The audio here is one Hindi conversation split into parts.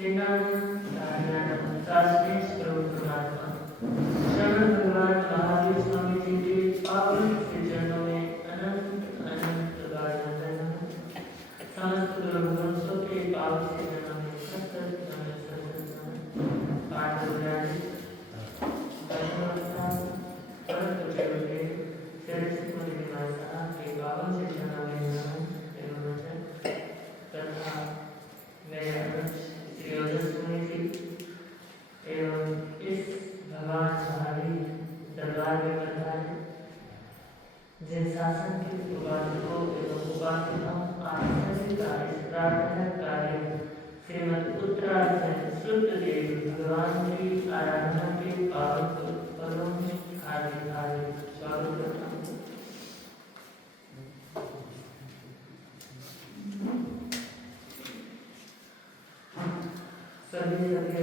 श्रवण भगवान महावीर स्वामी जी के पावन श्री चरणों में अनंत अनंत बार वंदन। समस्त गुरु वंशों के पावन श्री चरणों में सतत पाठ हो जाए। परम पूज्य श्री मुनि निवासा के पावन श्री चरणों में नमन एवं वचन तथा मेरे श्री ओजस्वी जी एवं इस भगवान महावीर दरबार में पधारे जिन शासन के उपासकों एवं उपासनाओं आश्चर्य का इस प्रार्थना कार्य श्रीमद उत्तराखंड शुद्ध देव भगवान की आराधना के पावन पदों में हार्दिक हार्दिक स्वागत करता हूँ। सभी अपने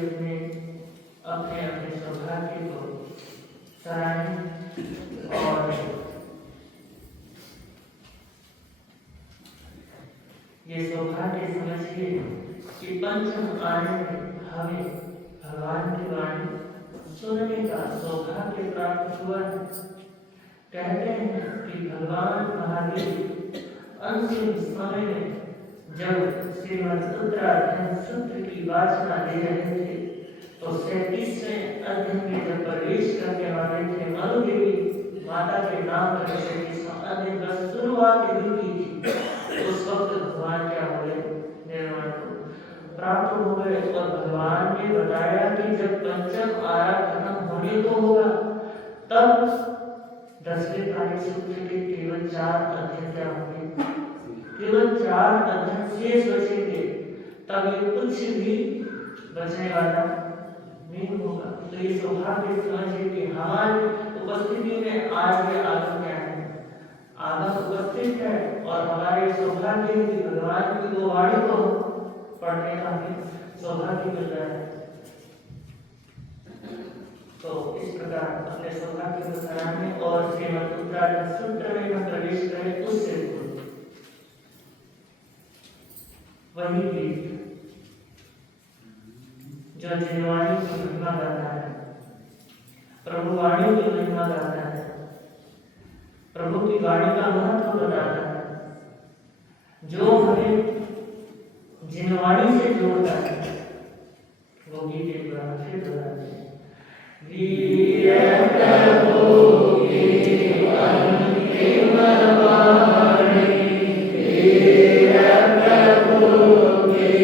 अपने सौभाग्य को सराहें और ये सौभाग्य समझिए कि पंचम आने में हमें भगवान की वाणी सुनने का सौभाग्य प्राप्त हुआ है। कहते हैं कि भगवान महावीर अंतिम समय में जब श्रीमद उत्तराखंड सूत्र की वाचना दे रहे थे तो 37वें अध्याय में जब प्रवेश करने वाले थे, मनु देवी माता के नाम पर 37वां अध्याय का शुरुआत हुई थी। उस वक्त भगवान क्या हो गए, निर्वाण प्राप्त हो गए और भगवान ने बताया कि जब पंचम आरा खत्म होने को होगा तब 10वें कार्य सूत्र के केवल 4 अध्याय क्या होंगे, केवल 4 अध्याय शेष बचेंगे। तब ये कुछ भी बचने वाला नहीं होगा। तो ये सौभाग्य समझिए कि हमारी उपस्थिति में आज ये आगम क्या है, आगम उपस्थित है और हमारे सौभाग्य की भगवान की दो वाणी को पढ़ने का भी सौभाग्य मिल रहा है। तो इस प्रकार अपने सौभाग्य को सराहने और श्रीमद उत्तराखंड सूत्र में हम प्रवेश करें उससे वही गीत जो जिनवाणी की महिमा गाता है, प्रभु वाणी की महिमा गाता है, प्रभु की वाणी का महत्व बताता है, जो हमें जिनवाणी से जोड़ता है। वो गीत एक बार फिर दोहराते हैं। वीर प्रभु की अंतिम वाणी, वीर प्रभु जय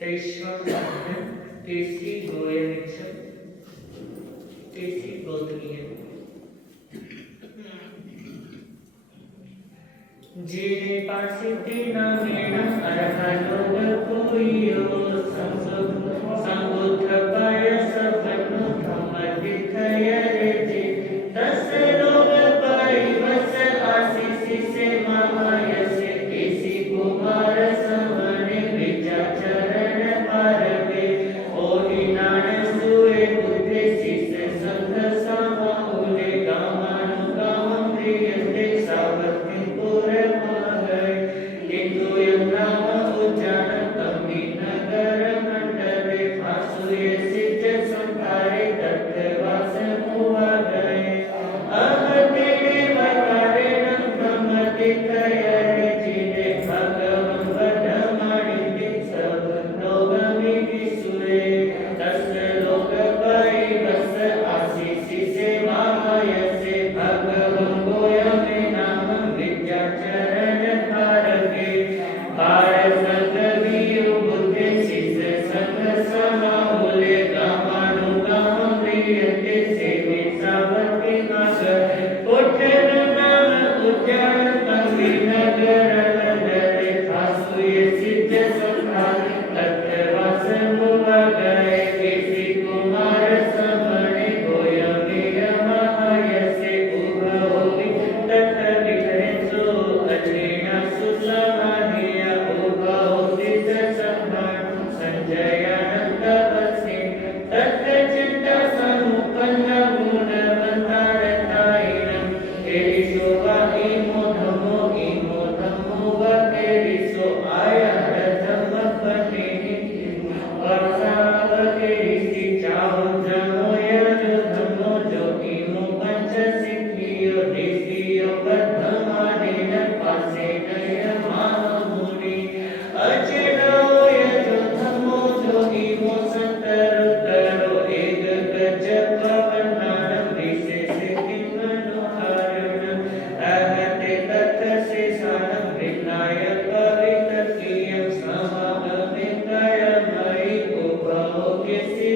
तैश्वर्यं तेसी गोयमिच्छं तेसी गोदनीयं जेने पासिते नामेण अरहतोगपुयो संबुद्धपाय सपन्नुथमतिथय रेति तस्य लोगपाय वस आशीषि से महायसे केसी कुमार समने विचाचरण पारवे ओहि नान सुए बुद्धि शिष्य संघ समा उले गामानुगामं प्रियते सावत्ति पुरे महागय किंतु यं नाम उच्चारणं नगर मंडले फासुये सिद्ध संहारे तत्वास मुवा गए अहते वकारे नमति कयरे जिने भगवं वदमाणि सब लोग विसुए तस्य लोक पाई बस आशीषि से महायसे भगवं गोयमे नाम विद्याचरण भारगे पार संग वियो बुद्धि शिष्य संग समाहुले गामानुगामं प्रियते सेवे सावत्ति नागर कोठन नाम उच्चारणं विनगर नगरे फासुये सिद्ध संहार तत्वास मुवा गए केसी कुमार समणे गोयमेय महायसे उभवि तथ विहरेषु अचेन सुसमाहिय उभवति संहारं संजयानन्दवसे तत्र चित्ता समुपन्न गुणवन्तारतायिनं एषो वा इमो धम्मो वा एषो आयारधम्मपनेहि वर्षावकेरिसि चाहो जमो यजो धम्मो जो इमो पंच सिद्धियो देसियो बद्धमानेन पासेन यमामुनि अचेनो यजो धम्मो जो इमो संतरुतरो एक गज पवनानं विशेषे किमनुहारणम् अहते तथ शेषानं विज्ञाय पवितकीयं समागमिकयमयि उभवो केसि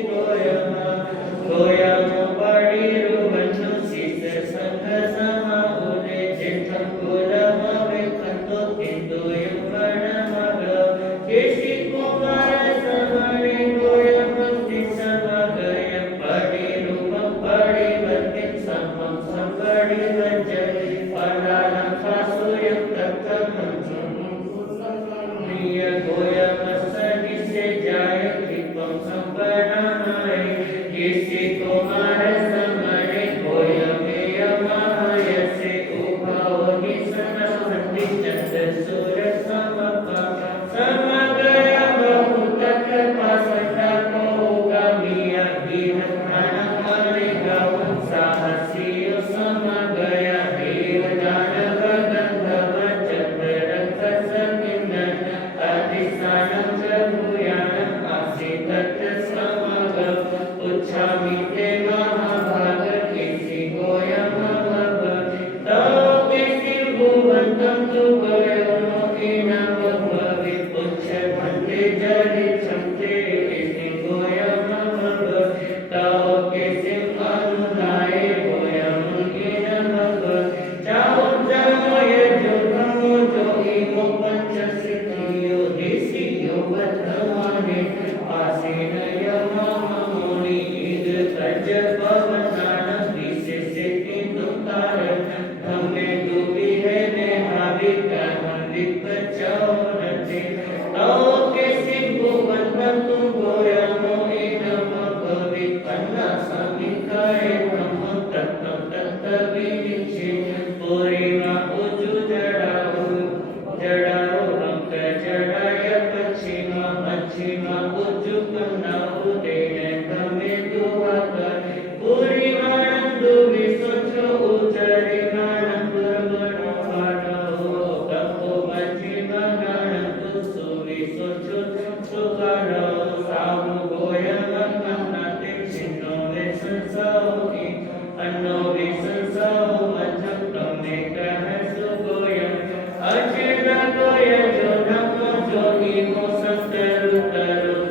गोयमो पडिरुवन्नु शिष्य संघ समाहुले जेठं कुलमविकन्तो किन्तु यं वर्णमग केसि कुमार समणे गोयमस्ति समगयं पडिरूपं पडिवन्तिं समं सम्पडिवज्जति पदानं फासुयं तत्तमं प्रिय गोयमस्सनि से जाय कृपं सम्पन्नाय केसि कुमार समणे गोयमेय महायसे उभवहि सनसन्ति चतुर्सुर समपा समगय बहुतक पासता कोगामिया विहत्मानं अनेकं साहसियो समगय देव दानव गन्धर्व चक्ररक्षसकिन्नर अधिष्ठानं च भूयानम् आसीत् समगम् उच्छामि ते महाभाग केसि गोयमभव तव केसि भुवन्तं तु गोयमो इनमभवित् उच्छ्वन्ते जरितं ते केसि गोयमभव तव केसिम् अनुदाये गोयमो इनमभव चाहो जमो यजो धम्मो जो इमो पंच सिद्धियो देसियो बद्धमाने पासेन यमामुनि इद तज पवनानं विशेषे किन्तु तारणं धम्मे दुविहेने भाविकहं विपचौरते तव केसि भुवन्तं तु गोयमो इनमभवित् पन्नासमिकाय ब्रह्म तत्त्वं तत्त्वविनिच्छे पुरीमा उजु जडाउ रंक जडाय पश्चिमा उजु कन्नाउ देने धम्मे दुवाकर पुरीमानं दुविसोचो उचरिमानं दुर्गणो हाडो कपो मध्यमा गानं सुविसोचो सुगारो साहु गोयमं कन्नाते छिन्नो विसंसौहि अन्नो विसंसौ मध्यं तमे कह सुगोयम् अचेत गोय जो धम्मो जो इमो संतरुतरो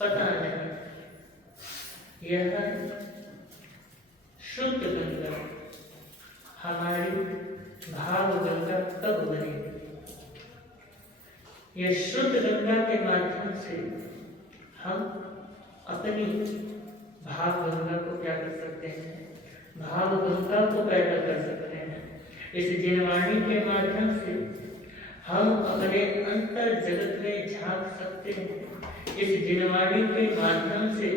पता नहीं यह शुद्ध गंगा हमारी भाव गंगा कब बनेगी। यह शुद्ध गंगा के माध्यम से हम अपनी भाव गंगा को क्या कर सकते हैं, भाव गंगा को पैदा कर सकते हैं। इस जिनवाणी के माध्यम से हम अपने अंतर जगत में झांक सकते हैं। इस जिनवाणी के माध्यम से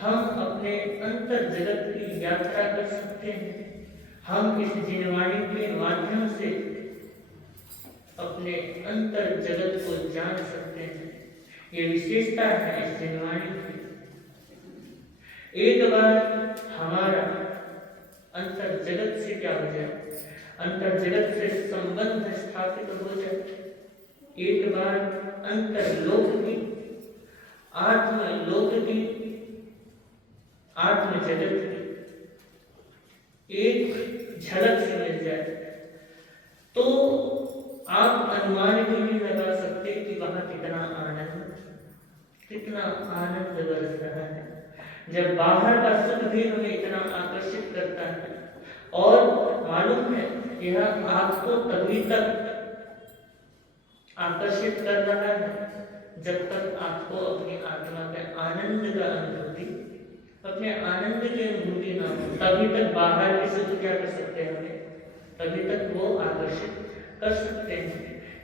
हम अपने अंतर जगत की यात्रा कर सकते हैं। हम इस जिनवाणी के माध्यम से अपने अंतर जगत को जान सकते हैं। ये विशेषता है इस जिनवाणी की। एक बार हमारा अंतर जगत से क्या हो जाए, अंतर जगत से संबंध स्थापित हो जाए, एक बार अंतर लोक की, आत्म लोक की, आत्म जगत की एक झलक से मिल जाए, तो आप अनुमान भी नहीं लगा सकते कि वहां कितना आनंद बरस रहा है। जब बाहर का सुख भी हमें इतना आकर्षित करता है, और मालूम है यह आपको तभी तक आकर्षित कर रहा है जब तक आपको अपनी आत्मा के आनंद का अनुभूति, अपने आनंद की अनुभूति ना हो, तभी तक बाहर के सुख क्या कर सकते हैं हमें, तभी तक वो आकर्षित कर सकते हैं।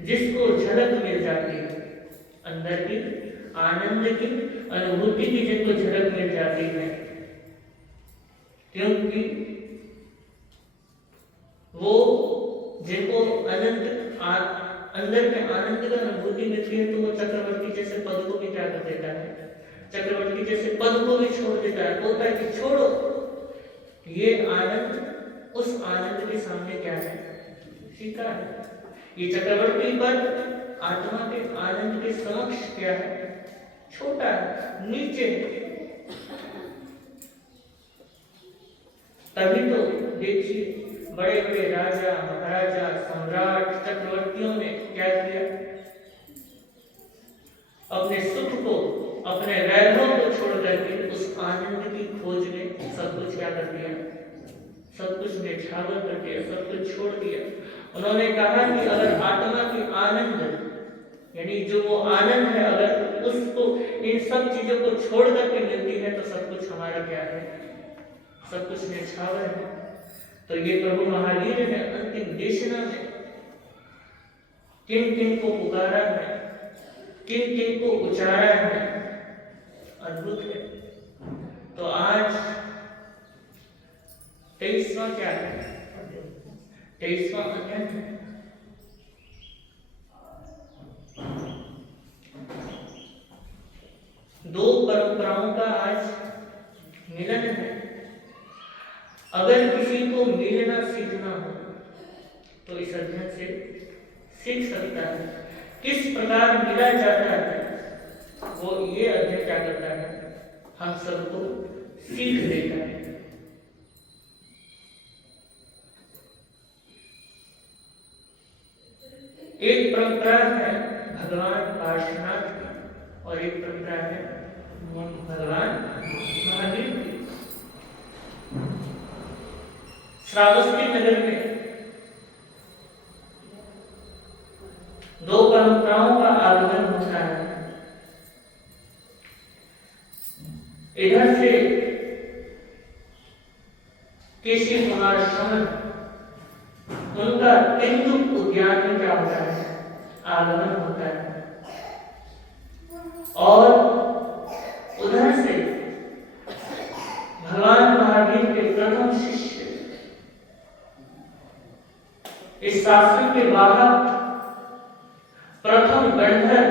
जिसको झलक मिल जाती है अंदर की आनंद की अनुभूति की, जिसको झलक मिल जाती है, क्योंकि वो जिनको अंदर के आनंद का अनुभूति मिलती है, तो वो चक्रवर्ती जैसे पद को भी क्या कर देता है, चक्रवर्ती जैसे पद को भी छोड़ देता है। बोलता है कि छोड़ो, ये आनंद उस आनंद के सामने क्या है, फीका है। ये चक्रवर्ती पद आत्मा के आनंद के समक्ष क्या है, छोटा है, नीचे। तभी तो देखिए बड़े बड़े राजा, महाराजा, सम्राट, चक्रवर्तियों ने क्या किया, अपने सुख को, अपने वैभव को छोड़ करके उस आनंद की खोज में सब कुछ क्या कर दिया, सब कुछ निछावर कर दिया, सब कुछ छोड़ दिया। उन्होंने कहा कि अगर आत्मा की आनंद, यानी जो वो आनंद है, अगर उसको इन सब चीजों को छोड़ करके मिलती है, तो सब कुछ हमारा क्या है, सब कुछ निछावर है। तो ये प्रभु महावीर ने अंतिम देशना में किन किन को पुकारा है, किन किन को उचारा है, अद्भुत है। तो आज 23वां क्या है, 23वां अध्ययन है। दो परंपराओं का आज मिलन है। अगर किसी को मिलना सीखना हो तो इस अध्ययन से सीख सकता है। किस प्रकार मिला जाता है, वो ये अध्ययन क्या करता है, हम सबको सीख देता है। एक परंपरा है भगवान पार्श्वनाथ की, और एक परंपरा है भगवान महावीर की। श्रावस्ती नगर में दो परंपराओं का आगमन होता है। इधर से केशव कुमार श्रमण, उनका तिन्दुक उद्यान में क्या होता है, आगमन होता है। और उधर से भगवान महावीर के प्रथम शिष्य, इस शासन के बाहर प्रथम गणधर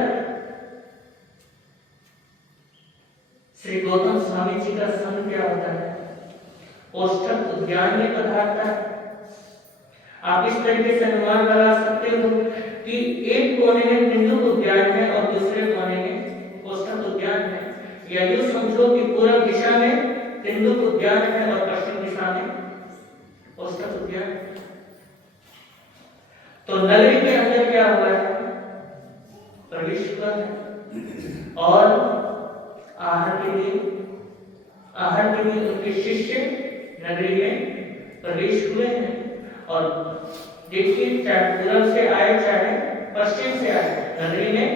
श्री गौतम स्वामी जी का संग क्या होता है, औष्ठक उद्यान में पधारता है। आप इस तरीके से अनुमान लगा सकते हो कि एक कोने में तिन्दुक उद्यान है और दूसरे कोने में औष्ठक उद्यान है। या यूं समझो कि पूर्व दिशा में तिन्दुक उद्यान है और पश्चिम दिशा में औष्ठक उद्यान है। तो नगरी के अंदर क्या हुआ है, प्रवेश हुआ है। और आहार के लिए उनके शिष्य नगरी में प्रवेश हुए हैं। और देखिए, चाहे पूरब से आए चाहे पश्चिम से आए, नगरी में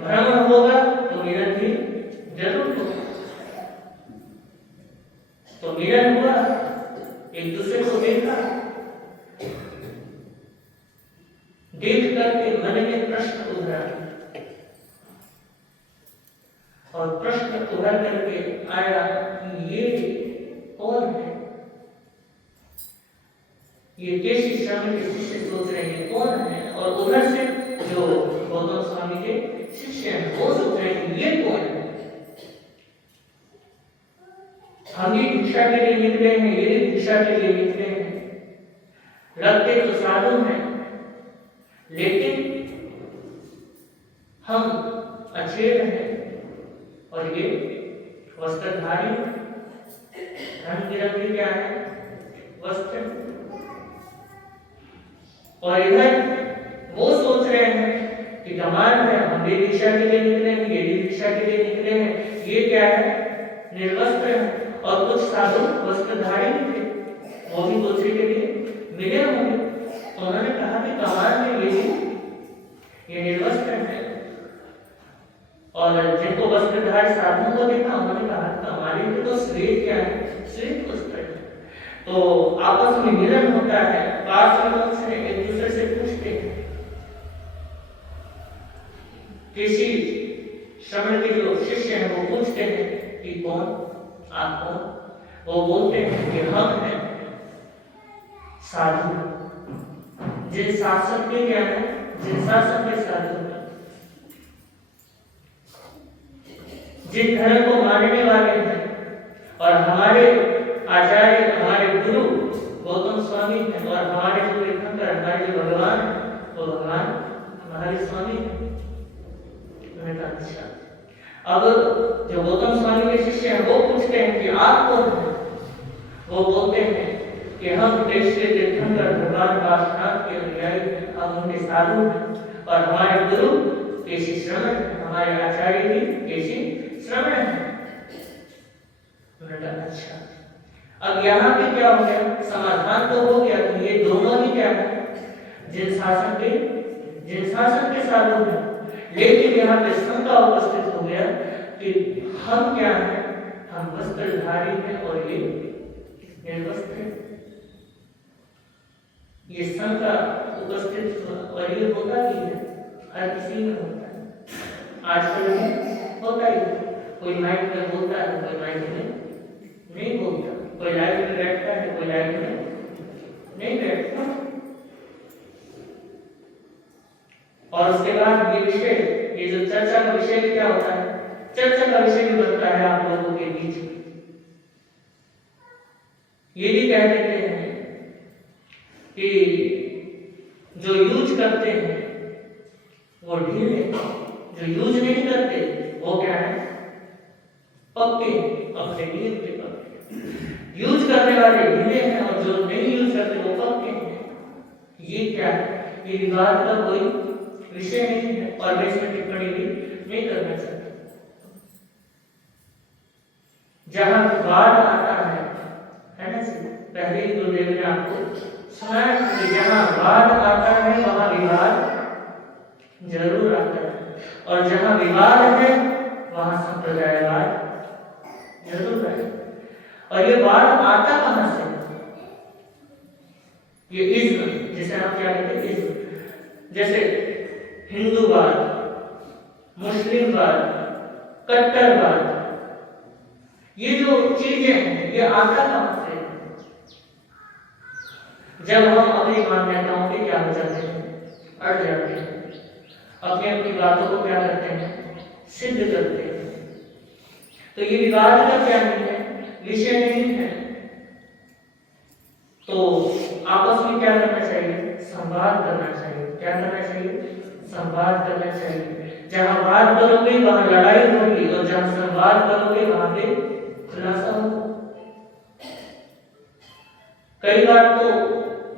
भ्रमण होगा तो मिलन भी जरूर होगा। तो मिलन हुआ, एक दूसरे को देखा, देख करके मन में प्रश्न उभरा, और प्रश्न उभर करके आया कि ये कौन है? ये केशी श्रमण के शिष्य सोच रहे हैं कौन है, और उधर से जो गौतम स्वामी के शिष्य हैं वो सोच रहे हैं ये कौन है? हम भी भिक्षा के लिए निकले हैं, ये भी भिक्षा के लिए निकले हैं, लगते तो साधु हैं, लेकिन हम अचेत हैं, और ये वस्त्रधारी रंग बिरंगे क्या है वस्त्र। और इधर वो सोच रहे हैं कि कमाल है, हम भी भिक्षा के लिए निकले हैं, ये भी भिक्षा के लिए निकले हैं, ये क्या है निर्वस्त्र है। और कुछ साधु वस्त्रधारी भी थे, वो भी दूसरे के लिए मिले होंगे, तो उन्होंने कहा कि कमाल है, ये निर्वस्त्र है। और जिनको वस्त्रधारी साधुओं को देखा, उन्होंने कहा कमाल है, तो श्वेत क्या है, श्वेत वस्त्र है। तो आपस में मिलन होता है, पास में लोग से एक दूसरे से पूछते हैं, किसी श्रमण के जो शिष्य हैं वो पूछते हैं कि कौन आप कौन? वो बोलते हैं कि हम हैं साधु, जिन शासक के क्या है, जिन शासक के साधु, जिन धर्म को मानने वाले हैं, और हमारे आचार्य, हमारे गुरु गौतम स्वामी हैं, और हमारे जो तीर्थंकर, हमारे जो भगवान हैं, वो भगवान महावीर स्वामी हैं। अच्छा, अब जो गौतम स्वामी के शिष्य हैं वो पूछते हैं कि आप कौन हैं? वो बोलते हैं कि हम देश के तीर्थंकर भगवान काशीनाथ के अनुयायी हैं, हम उनके साधु हैं, और हमारे गुरु केशी श्रमण हैं, हमारे आचार्य भी केशी श्रमण हैं। अच्छा, अब यहाँ पे क्या हो गया, समाधान तो हो गया कि ये दोनों ही क्या है, जिन शासक के साधु हैं, लेकिन यहाँ पे शंका उपस्थित हो गया कि हम क्या हैं, हम वस्त्रधारी हैं और ये निर्वस्त्र हैं। ये शंका उपस्थित और ये होता ही है, हर किसी में होता है, आजकल में होता ही है। कोई माइक में बोलता है, कोई माइक में नहीं बोलता, कोई लाइव में बैठता है, कोई लाइव में नहीं बैठता। और उसके बाद ये विषय, ये जो चर्चा का विषय क्या होता है, चर्चा का विषय भी बनता है आप लोगों के बीच में। ये भी कह देते हैं कि जो यूज करते हैं वो ढीले, जो यूज नहीं करते वो क्या है, पक्के, अपने नींव के पक्के। यूज करने वाले ढीले हैं और जो नहीं यूज करते वो पक्के हैं। ये क्या है, ये विवाद का कोई विषय नहीं है, और मैं इसमें टिप्पणी भी नहीं करना चाहता। जहां विवाद आता है ना जी, पहले ही गुरुदेव ने आपको सुनाया कि जहां वाद आता है वहां विवाद जरूर आता है, और जहां विवाद है वहां संप्रदायवाद जरूर है। और ये वाद आता कहां से, ये इज्म, जिसे आप क्या कहते हैं इज्म, जैसे हिंदूवाद, मुस्लिमवाद, कट्टरवाद, ये जो चीजें हैं ये आता कहां से? जब हम अपनी मान्यताओं पे क्या हो जाते हैं, अड़ जाते हैं, अपनी अपनी बातों को क्या करते हैं, सिद्ध करते हैं। तो ये विवाद का क्या नहीं है, विषय नहीं है। तो आपस में क्या करना चाहिए, संवाद करना चाहिए। क्या करना चाहिए, संवाद करना चाहिए। जहां बात करोगे वहां लड़ाई होगी, और जहां संवाद करोगे वहां पे खुलासा होगा। कई बार तो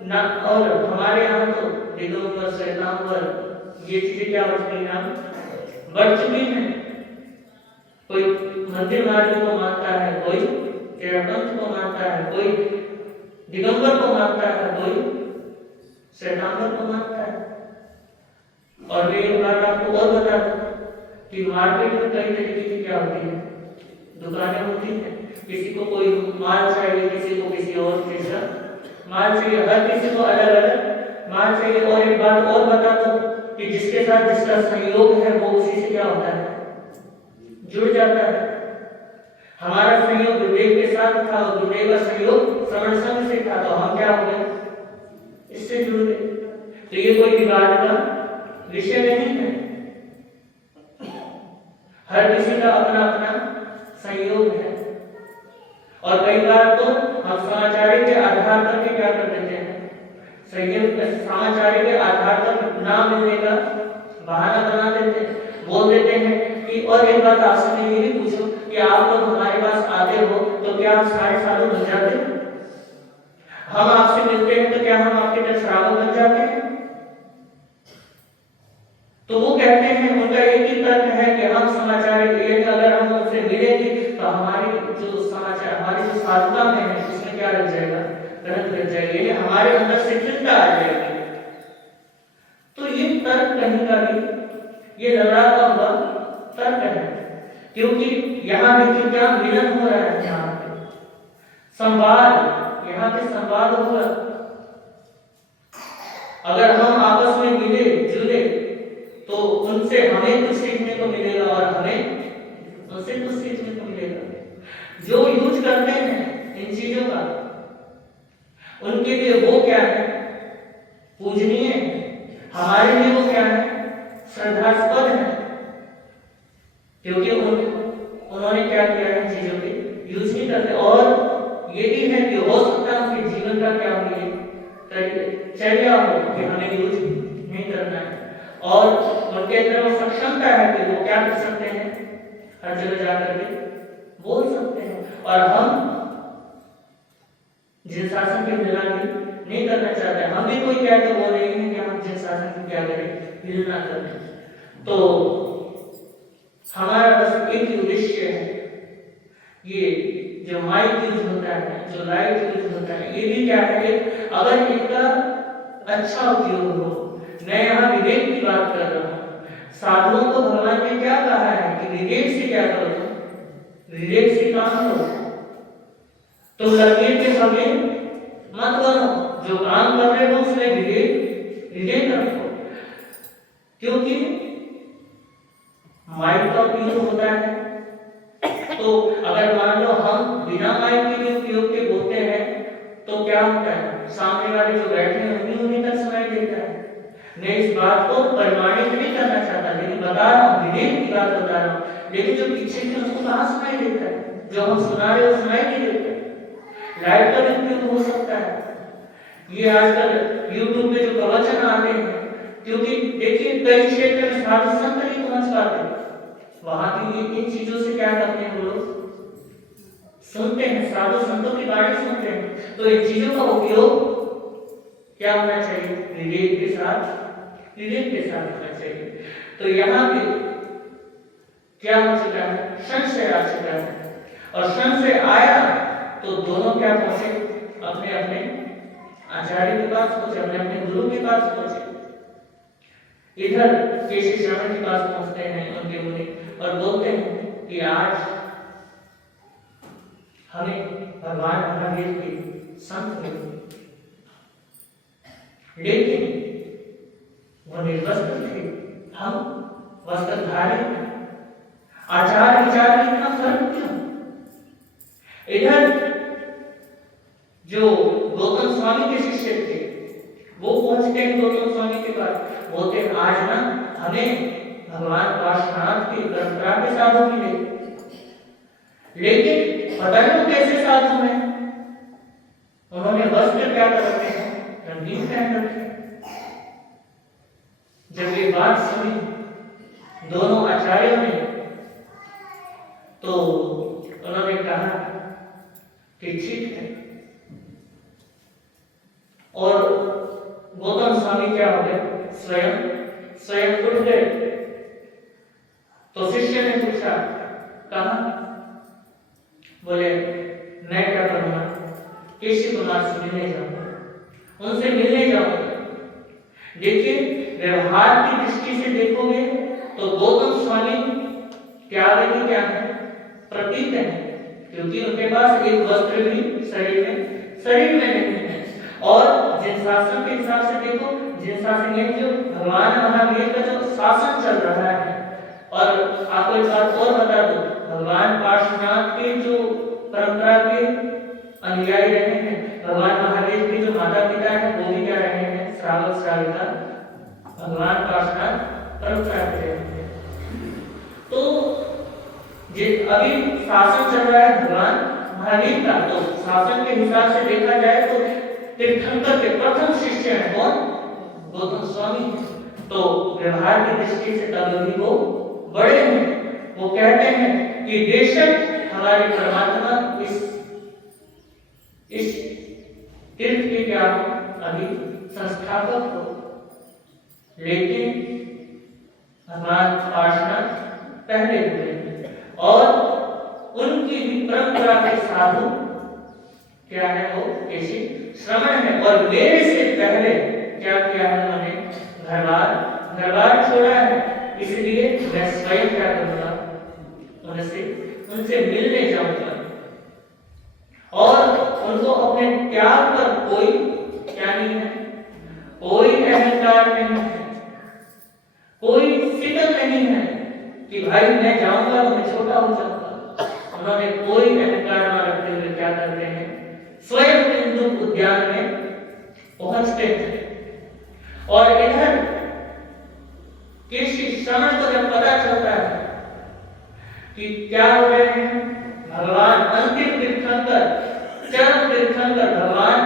ना, और हमारे यहाँ तो दिगंबर, श्वेतांबर, ये चीजें क्या बढ़ चुकी हैं, बढ़ चुकी हैं। कोई मंदिर मार्ग को मानता है, कोई तेरापंथ को मानता है, कोई दिगंबर को मानता है, कोई श्वेतांबर को मानता है। और मैं एक बात आपको और बता दूं कि मार्केट में कई तरीके की क्या होती है, दुकानें होती हैं। किसी को कोई माल चाहिए, किसी को किसी और चीज माल चाहिए, हर किसी को अलग अलग माल चाहिए। और एक बात और बता दूं कि जिसके साथ जिसका संयोग है वो उसी से क्या होता है, जुड़ जाता है। हमारा संयोग गुरुदेव के साथ था और गुरुदेव का संयोग श्रवण संघ से था, तो हम क्या हो गए, इससे जुड़ गए। तो ये कोई विवाद का विषय नहीं है। हर किसी का अपना अपना संयोग है। और कई बार तो हम समाचार के आधार पर भी क्या कर देते हैं, समाचार के आधार पर ना मिलने का बहाना बना देते हैं, बोल देते हैं कि। और एक बात आपसे मैं ये भी पूछूं कि आप लोग हमारे पास आते हो तो क्या आप सारे सालों बन जाते हैं? हम आपसे मिलते हैं तो क्या हम आपके तरफ श्रावक बन जाते हैं? तो वो कहते हैं, उनका एक ही तर्क है कि हम समाचार अगर हम उनसे मिलेंगे तो हमारी जो समाचार, हमारी जो साधना में है उसमें क्या रह जाएगा, ग्रंथ रह जाएगी, हमारे अंदर शिथिलता आ जाएगी। तो ये तर्क कहीं का भी ये लड़ाता हुआ तर्क है, क्योंकि यहाँ देखिए क्या मिलन हो रहा है, यहाँ पे संवाद, यहाँ पे संवाद होगा। अगर हम आपस में मिले जुले तो उनसे हमें कुछ सीखने को मिलेगा और हमें उनसे कुछ सीखने को मिलेगा। जो यूज करते हैं इन चीजों का, उनके लिए वो क्या है, पूजनीय है। हमारे लिए वो क्या है, श्रद्धास्पद है, क्योंकि उन्होंने क्या किया है, चीजों के यूज नहीं करते। और ये भी है कि हो सकता है उनके जीवन का क्या हो, चर्या हो कि हमें यूज नहीं करना है। और उनके अंदर वो सक्षमता है कि वो क्या कर सकते हैं, हर जगह जाकर के बोल सकते हैं। और हम जिन शासन की निगरानी नहीं करना चाहते, हम भी कोई क्या तो वो नहीं है कि हम जिन शासन की क्या करें, हिलना करें। तो हमारा बस एक ही उद्देश्य है, ये जो माइक यूज होता है, जो लाइट यूज होता है, ये भी क्या है, अगर इनका अच्छा उपयोग हो। मैं यहाँ विवेक की बात कर रहा हूँ। साधुओं को भगवान ने क्या कहा है कि विवेक से क्या करो, विवेक से काम करो। तो लकीर के सगे मत बनो, जो काम कर रहे हो उसमें विवेक रखो। क्योंकि माइक का उपयोग होता है, तो अगर मान लो हम बिना माइक के उपयोग के बोलते हैं तो क्या होता है, सामने वाले जो बैठे हैं उन्हीं तक सुनाई देता है। मैं इस बात को प्रमाणित नहीं करना चाहता, लेकिन बता रहा हूँ, विवेक की बात बता रहा हूँ। लेकिन जो पीछे के उसको कहाँ सुनाई देता है, जो हम सुना रहे हो सुनाई नहीं देता। लाइट का भी उपयोग हो सकता है। ये आजकल YouTube पे जो प्रवचन आते हैं, क्योंकि देखिए कई क्षेत्र में साधु संत नहीं पहुंच पाते, वहां की इन चीजों से क्या करते हैं, वो लोग सुनते हैं, साधु संतों की बातें सुनते हैं। तो इन चीजों का उपयोग क्या होना चाहिए, विवेक के साथ होना चाहिए। तो यहाँ पे क्या हो चुका है, संशय आ चुका है। और संशय आया तो दोनों क्या पहुंचे, अपने अपने आचार्य के पास पहुंचे, अपने अपने गुरु के पास पहुंचे। इधर केशी श्रवण के पास पहुंचते हैं उनके मुनि और बोलते हैं कि आज हमें भगवान महावीर के संत मिले, लेकिन वो निर्वस्त्र थे, हम वस्त्रधारी हैं। आचार विचार में इतना फर्क क्यों? इधर जो गौतम स्वामी के शिष्य थे वो पहुंचते हैं गौतम स्वामी के पास, बोलते हैं आज ना हमें भगवान पार्श्वनाथ की परंपरा के साधु मिले, लेकिन पता नहीं कैसे साधु हैं, उन्होंने वस्त्र क्या कर रखे हैं, रंगीन पहन रखे हैं। जब ये बात सुनी दोनों आचार्यों ने तो उन्होंने कहा कि ठीक है। और गौतम स्वामी क्या हो गए, स्वयं उठ गए। तो शिष्य ने पूछा कहाँ कुमार से मिलने जाऊंगा, उनसे मिलने जाऊंगा। देखिए, व्यवहार की दृष्टि से देखोगे तो गौतम स्वामी त्याग की क्या है, प्रतीक है, क्योंकि उनके पास एक वस्त्र भी शरीर में नहीं है। और जिन शासन के हिसाब से देखो, जिन शासन में जो भगवान महावीर का जो शासन चल रहा है, और आपको एक बात और बता दो, भगवान पार्श्वनाथ के जो परंपरा के अनुयायी रहे हैं, भगवान महावीर के जो माता पिता है वो भी क्या रहे हैं, श्रावक श्राविका भगवान पार्श्वनाथ परंपरा के रहे हैं। तो अभी शासन चल रहा है भगवान महावीर का, तो शासन के हिसाब से देखा जाए तो तीर्थंकर के प्रथम शिष्य हैं कौन, गौतम स्वामी। तो व्यवहार की दृष्टि से तब भी वो बड़े हैं। वो कहते हैं कि बेशक हमारे परमात्मा इस तीर्थ के क्या हो, अभी संस्थापक हो, लेकिन भगवान पार्श्वनाथ पहले हुए और उनकी भी परंपरा के साधु क्या है, वो केशी श्रवण है। और मेरे से पहले क्या किया है उन्होंने, घर-बार छोड़ा है, इसलिए मैं स्वयं क्या करूंगा, उनसे मिलने जाऊंगा और उनको अपने त्याग पर कोई क्या नहीं है, कोई अहंकार नहीं है, कोई फिक्र नहीं है कि भाई मैं जाऊंगा तो मैं छोटा हो जाऊंगा। उन्होंने कोई अहंकार न रखते हुए क्या करते हैं, स्वयं इंदु उद्यान में पहुंचते हैं। और इधर केशी श्रवण को जब पता चलता है कि क्या हो रहे हैं, भगवान अंतिम तीर्थंकर, चरम तीर्थंकर, भगवान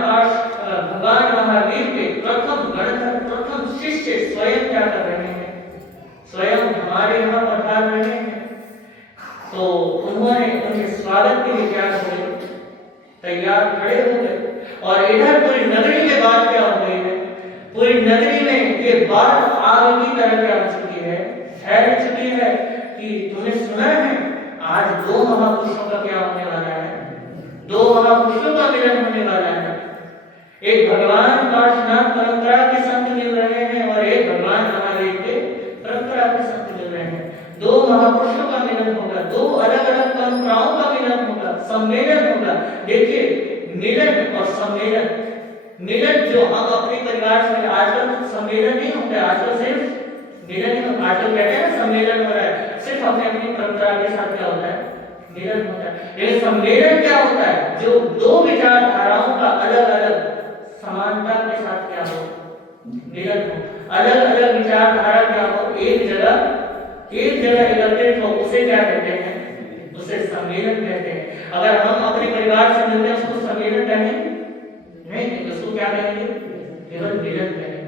महावीर के प्रथम गणधर, प्रथम शिष्य स्वयं क्या कर रहे हैं, स्वयं हमारे यहाँ पधार रहे हैं, तो उन्होंने उनके स्वागत के लिए क्या हो गए, तैयार खड़े हो गए। और इधर पूरी नगरी में बात क्या हो गई है, पूरी नगरी में ये बात आग की तरह क्या हो चुकी है, फैल चुकी है कि तुमने सुना है आज दो महापुरुषों का क्या होने वाला है, दो महापुरुषों का मिलन होने वाला है। एक भगवान पार्श्वनाथ परंपरा के संत मिल रहे हैं और एक भगवान महावीर के परंपरा के संत मिल रहे हैं। दो महापुरुषों का मिलन होगा, दो अलग अलग परंपराओं का मिलन होगा, सम्मेलन होगा। देखिए, मिलन और सम्मेलन, मिलन जो हम अपने परिवार से, आजकल सम्मेलन नहीं होता है, आजकल सिर्फ मिलन ही होता है। आजकल कहते हैं ना सम्मेलन हो रहा है, सिर्फ अपने अपनी परंपरा के साथ क्या होता है, मिलन होता है। लेकिन सम्मेलन क्या होता है, जो दो विचारधाराओं का अलग अलग समानता के साथ क्या हो, मिलन हो, अलग अलग विचारधारा क्या हो, एक जगह एकत्रित हो, उसे क्या कहते हैं, उसे सम्मेलन कहते हैं। अगर हम अपने परिवार से मिलते हैं उसको सम्मेलन कहेंगे नहीं, उसको क्या कहेंगे, केवल मिलन कहेंगे।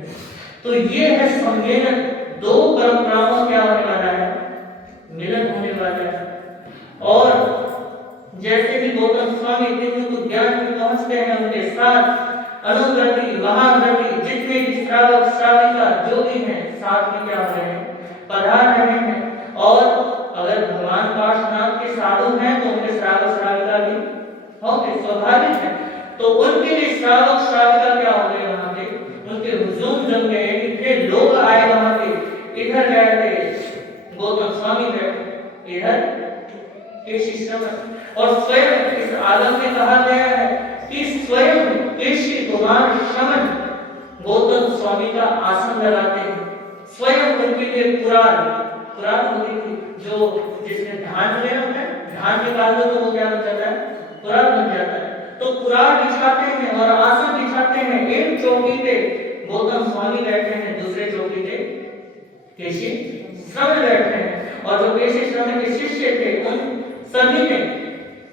तो ये है सम्मेलन, दो परंपराओं क्या होने वाला है, मिलन होने वाला है। और जैसे ही गौतम स्वामी तीर्थ उद्यान में पहुंचते हैं, उनके साथ अनुव्रति, महाव्रति, जितने भी श्रावक श्राविका जो भी हैं साथ में क्या हो रहे हैं, पधार रहे हैं। और अगर भगवान पार्श्वनाथ के साधु हैं तो उनके श्रावक श्राविका भी होंगे, स्वाभाविक है। तो उनके लिए श्रावक श्राविका क्या हो गए, वहां पे उनके हुजूम जम गए, इतने लोग आए वहां पे। इधर बैठे गौतम स्वामी बैठे, इधर केशी श्रवण। और स्वयं इस आलम में कहा गया है कि स्वयं केशी कुमार श्रवण गौतम स्वामी का आसन लगाते हैं, स्वयं उनके लिए कुरान होती थी, जो जिसमें धान लेना होता है, धान निकाल दो तो वो क्या बन जाता है, कुरान बन जाता है। तो कुरान बिछाते हैं और आसन बिछाते हैं। एक चौकी पे गौतम स्वामी बैठे हैं, दूसरे चौकी पे केशी श्रवण बैठे हैं। और जो केशी श्रवण के शिष्य थे उन सभी ने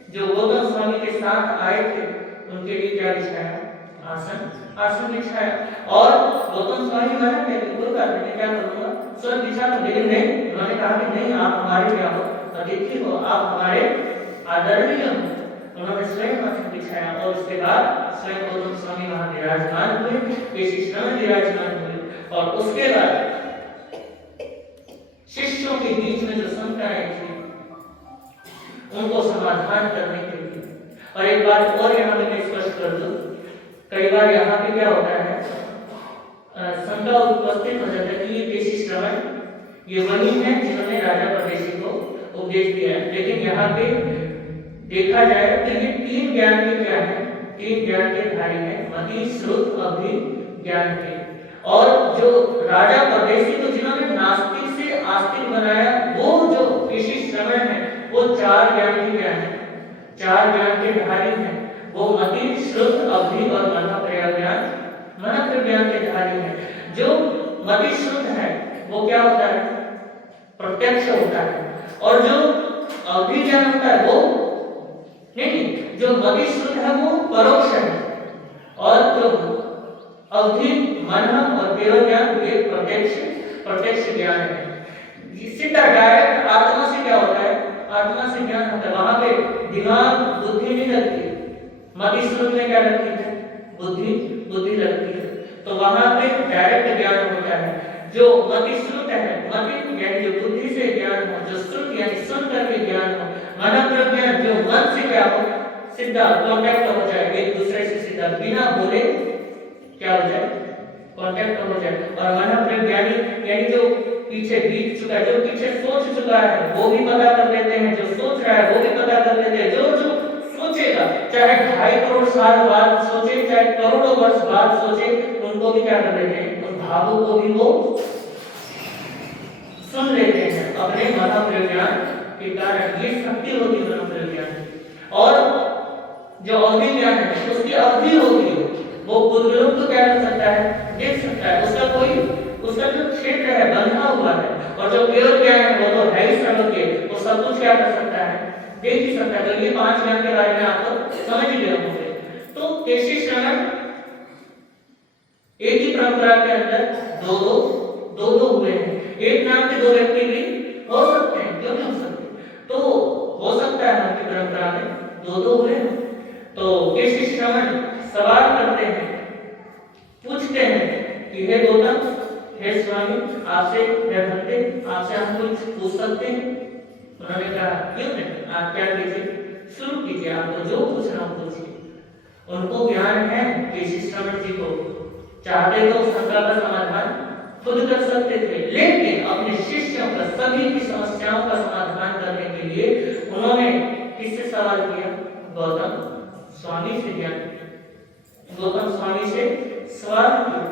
जो गौतम स्वामी के साथ आए थे उनके लिए क्या बिछाया, आसन बिछाया। और गौतम स्वामी मना किया, कोई बात नहीं, क्या करूंगा, स्वयं बिछा तो, लेकिन नहीं, उन्होंने कहा कि नहीं, आप हमारे क्या हो, अतिथि हो, आप हमारे आदरणीय हो। उन्होंने स्वयं आसन बिछाया और उसके बाद स्वयं गौतम स्वामी वहां विराजमान हुए, केशी श्रवण विराजमान हुए। और उसके बाद शिष्यों के बीच में जो शंकाएं थी उनको समाधान करने के लिए, और एक बात और यहाँ पे मैं स्पष्ट कर दूं कई बार यहाँ पे क्या होता है, शंका उपस्थित हो जाता है कि ये केशी श्रवण ये वही है जिन्होंने राजा परदेशी को उपदेश दिया है। लेकिन यहाँ पे देखा जाए तो ये तीन ज्ञान के क्या है, तीन ज्ञान के धारी है, मति श्रुत अभि ज्ञान के। और जो राजा परदेशी को जिन्होंने नास्तिक से आस्तिक बनाया, वो जो केशी श्रवण है वो चार ज्ञान के क्या है, चार ज्ञान के धारी है। वो मति श्रुत अभि और मन प्रज्ञान के धारी है। जो मति श्रुत है वो क्या होता है, प्रत्यक्ष होता है। और जो अभि ज्ञान होता है वो नहीं, जो मति श्रुत है वो परोक्ष है। और जो अवधि मन और केवल ज्ञान ये प्रत्यक्ष ज्ञान है। सीधा डायरेक्ट आत्मा से क्या होता है, आत्मा से ज्ञान होता है। वहां पे दिमाग बुद्धि नहीं लगती, मति श्रुत में क्या लगती है, बुद्धि लगती है। तो वहां पे डायरेक्ट ज्ञान होता है। जो मति श्रुत है, मति यानी जो बुद्धि से ज्ञान हो, जो श्रुत यानी सुन करके ज्ञान हो, मन प्रज्ञान जो मन से क्या हो, सीधा कांटेक्ट हो जाए एक दूसरे से, सीधा बिना बोले क्या हो जाए, कांटेक्ट हो जाए। और मन प्रज्ञानी यानी जो पीछे बीत चुका है, जो पीछे सोच चुका है वो भी पता कर लेते हैं, जो सोच रहा है वो भी पता कर लेते हैं। जो सोचेगा, चाहे 2.5 करोड़ साल बाद सोचे, चाहे करोड़ों वर्ष बाद सोचे, उनको भी क्या कर लेते हैं, उन भावों को भी वो सुन लेते हैं अपने मनोप्रज्ञान के कारण। ये शक्ति होती है मनोप्रज्ञान। और जो अवधि ज्ञान है उसकी अवधि होती है, वो बुद्धिलोक को क्या कर सकता है, देख सकता है। उसका जो क्षेत्र है बंधा हुआ है। और जो केवल ज्ञान है वो तो है ही सर्वज्ञ, वो सब कुछ क्या कर सकता है, देख ही सकता है। तो ये 5 ज्ञान के बारे में आप तो समझ ही गए होंगे। तो केशी श्रवण एक ही परंपरा के अंदर दो हुए हैं। एक नाम के 2 व्यक्ति भी हो सकते हैं, क्यों नहीं हो सकते। तो हो सकता है हमारी परंपरा में 2 हुए हैं। तो केशी श्रवण सवाल करते हैं, पूछते हैं कि हे गौतम, हे स्वामी, आपसे हे भक्ति, आपसे हम कुछ पूछ सकते हैं। उन्होंने कहा क्यों नहीं, आप क्या कीजिए, शुरू कीजिए, आपको जो पूछना हो पूछिए। उनको ज्ञान है, केशी श्रवण जी को चाहते तो शंका का समाधान खुद कर सकते थे, लेकिन अपने शिष्यों का सभी की समस्याओं का समाधान करने के लिए उन्होंने किससे सवाल किया, गौतम स्वामी से ज्ञान, गौतम स्वामी से सवाल किया।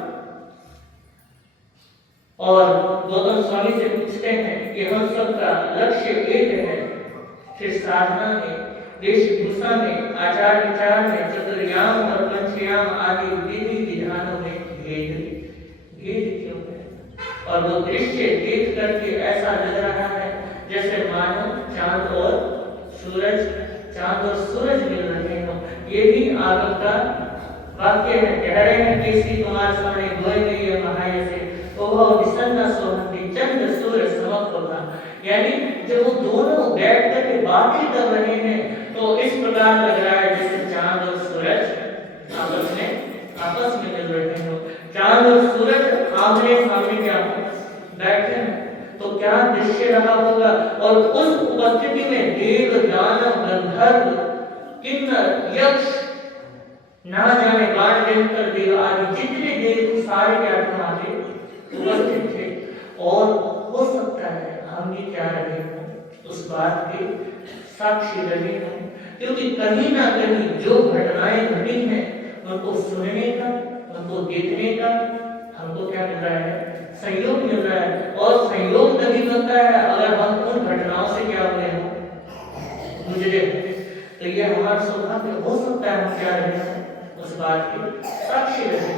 और गौतम स्वामी से पूछते हैं कि हम सबका लक्ष्य एक है, फिर साधना में, वेशभूषा में, आचार विचार में, चतुर्याम और पंचयाम आदि विधि विधानों में भेद क्यों है। और वो दृश्य देख करके ऐसा लग रहा है जैसे मानो चांद और सूरज मिल रहे हो। ये भी आगम का वाक्य है। कह रहे हैं कि श्री कुमार स्वामी गोय में ये महायसे ओहो निसन्ना सोहंती चंद्र सूर्य समप्रभा। यानी जब वो दोनों बैठ करके बातें कर रहे हैं तो इस प्रकार लग रहा है जैसे चांद और सूरज आपस में मिल रहे हो। चांद और सूरज आमने सामने क्या बैठे हैं, तो क्या दृश्य रहा होगा। और उस उपस्थिति में देव, दानव, गंधर्व, किन्नर, यक्ष, ना जाने बाणकर देव आदि जितने देव सारे क्या थे उपस्थित थे। और हो सकता है हम भी क्या रहे हों, उस बात के साक्षी रहे हों, क्योंकि कहीं ना कहीं जो घटनाएं घटी हैं उनको सुनने का, उनको देखने का हमको क्या मिल रहा है, सहयोग मिल रहा है। और सहयोग तभी बनता है अगर हम उन घटनाओं से क्या हुए हों, गुजरे। तो ये हमारा सौभाग्य हो सकता है हम क्या रहे उस बात के साक्षी रहे।